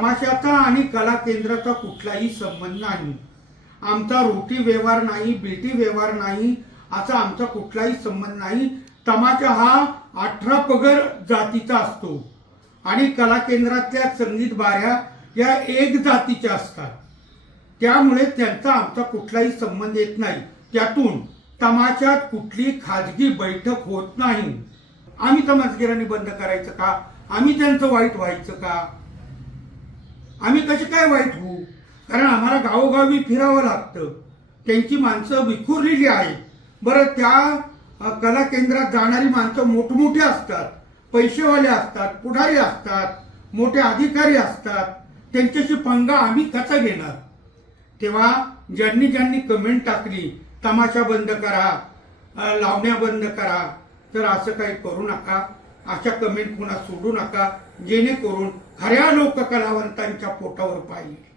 तमाशाचा आणि कला केंद्राचा कुठलाही संबंध नाही. आमचा रोटी व्यवहार नाही बेटी व्यवहार नाही असा आमचा कुठलाही संबंध नाही. तमाशा हा अठरा पगर जातीचा असतो. आणि कला केंद्रातल्या संगीत बाऱ्या या एक जातीच्या असतात. त्यामुळे त्यांचा आमचा कुठलाही संबंध येत नाही. त्यातून तमाशात कुठली खाजगी बैठक होत नाही. आम्ही तमाशगिरांनी बंद करायचं का? आम्ही त्यांचं वाईट व्हायचं का? आम्ही कसे काय वाईट होऊ? कारण आम्हाला गावोगावी फिरावं लागतं. त्यांची माणसं विखुरलेली आहेत. बरं त्या कला केंद्रात जाणारी माणसं मोठमोठी असतात. पैसेवाले असतात पुढारी असतात मोठे अधिकारी असतात. त्यांच्याशी पंगा आम्ही कसा घेणार? तेव्हा ज्यांनी ज्यांनी कमेंट टाकली तमाशा बंद करा लावण्या बंद करा तर असं काही करू नका. अशा कमेंट पुन्हा सोडू नका जेणेकरून खऱ्या लोक कलावंतांच्या पोटावर पाहिजे